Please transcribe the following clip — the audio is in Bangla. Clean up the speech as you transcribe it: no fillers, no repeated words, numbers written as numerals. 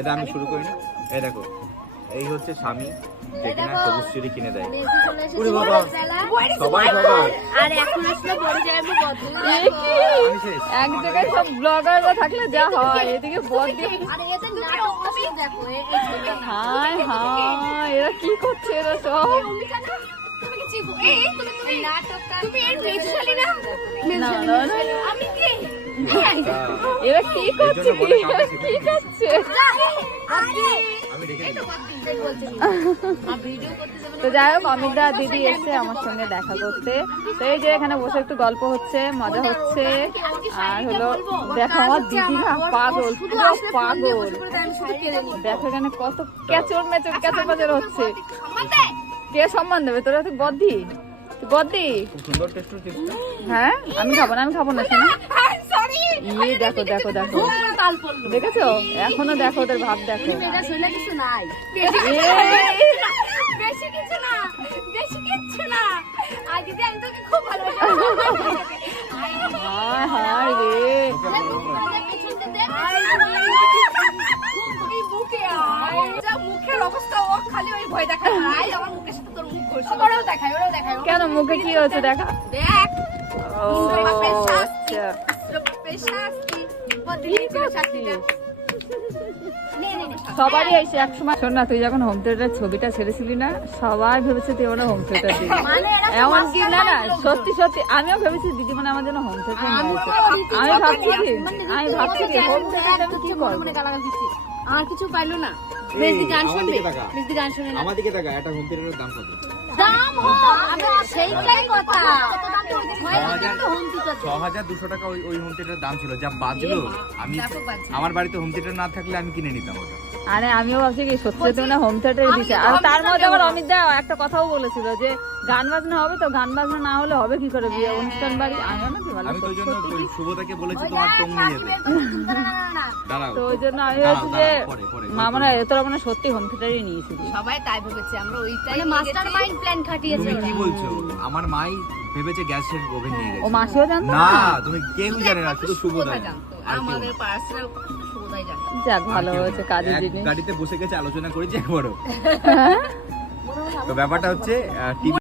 এটা আমি শুরু করিনি। এই দেখো, এই হচ্ছে স্বামী যে কিনা সবুজ চুরি কিনে দেয়। ওরে বাবা, সবাই আর এখন আসলে বড় যাবে বদল। আমি শেষ। এক জায়গায় সব ব্লগাররা থাকলে যা হয়, এদিকে বদ দিয়ে আরে এটা নাটক আসলে দেখো এই ছবিটা হায় হায়, এরা কি করছে এরা সব? তুমি কি চিবো এই তুমি নাটকটা তুমি এর মেজশালি না না না না, আমি কি এরা কি করছে? কি করছে? আমি দেখে নিই। তো যাই হোক, অমিতা দিদি এসে আমার সঙ্গে দেখা করতে। তো এই যে এখানে বসে একটু গল্প হচ্ছে, মজা হচ্ছে। আর হলো দেখো আমার দিদি না পাগল, পুরো পাগল। দেখো এখানে কত ক্যাচর ম্যাচর ক্যাচর ম্যাচর হচ্ছে। কে সম্মান দেবে? তোরা তো বদ্দি, বদ্দি। খুব সুন্দর টেস্ট হচ্ছে। হ্যাঁ, আমি খাবো না, আমি খাবো না শোনা। ইয়ে দেখো দেখো দেখো, দেখেছো? এখনো দেখো ওদের ভাব দেখো। এটা শুনে কিছু নাই বেশি কিছু না, বেশি কিছু না। আর দিদি আমি তোকে খুব ভালোবাসি। হায় হায় রে, মুখের অবস্থা ও খালি ওই ভয় দেখায়। আমার মুখের সাথে তোর মুখ ঘষে ওরাও দেখায়, ওরাও দেখায়। কেন মুখে কি হচ্ছে দেখা? দেখ ও আচ্ছা, সবারই এসে এক সময়। শোন না, তুই যখন হোম থিয়েটার ছবিটা ছেড়েছিলি না, সবাই ভেবেছে তুই ওরা হোম থিয়েটার দিবি। এমনকি না না, সত্যি সত্যি আমিও ভেবেছি দিদি মানে আমার জন্য হোম থিয়েটার নিয়েছে। আমি ভাবছি কি হোম থিয়েটার আমি কি করবো? আর কিছু পাইলো না। এই, মেজদি গান আমার শুনবে, দিকে তাকা। মেজদি গান শুনে না। আমার দিকে তাকা, একটা হোম থিয়েটারের দাম কত? দাম আমি সেইটাই কথা। 6,200 টাকা ওই হোম থিয়েটারের দাম ছিল। যা বাজলো, আমি আমার বাড়িতে হোম থিয়েটার না থাকলে আমি কিনে নিতাম ওটা। আরে আমিও ভাবছি কি সত্যি সত্যি না হোম থিয়েটারে দিছে। আর তার মধ্যে আবার অমিত দা একটা কথাও বলেছিল যে গান বাজনা হবে, তো গান বাজনা না হলে হবে কি করে বিয়ে অনুষ্ঠান বাড়ি? আমিও না কি ভালো আমি তো ওই জন্য সত্যি। ওই শুভদাকে বলেছি তোমার টং নিয়ে যেতে। দাঁড়াও, তো ওই জন্য আমি দাঁড়াও, ভাবছি যে দাঁড়াও, পরে, পরে, মা পরে। মানে তোরা মানে সত্যি হোম থিয়েটারই নিয়েছিলি। সবাই তাই ভেবেছে, আমরা ওইটাই মাস্টার মাইন্ড প্ল্যান খাটিয়েছে। তুমি কি বলছো? আমার মাই ভেবেছে গ্যাসের ওভেন নিয়ে ও গেছে। মাসিও জানতো না, না? তুমি কেউ জানে না, শুধু শুভদা জানতো, আর কেউ আমাদের না। পার্সোনাল সুবিধাই জানতো। যাক ভালো আর কেউ হয়েছে, না। কাজের এক জিনিস। গাড়িতে বসে গেছে, আলোচনা করেছি একবারও। তো ব্যাপারটা হচ্ছে টিভি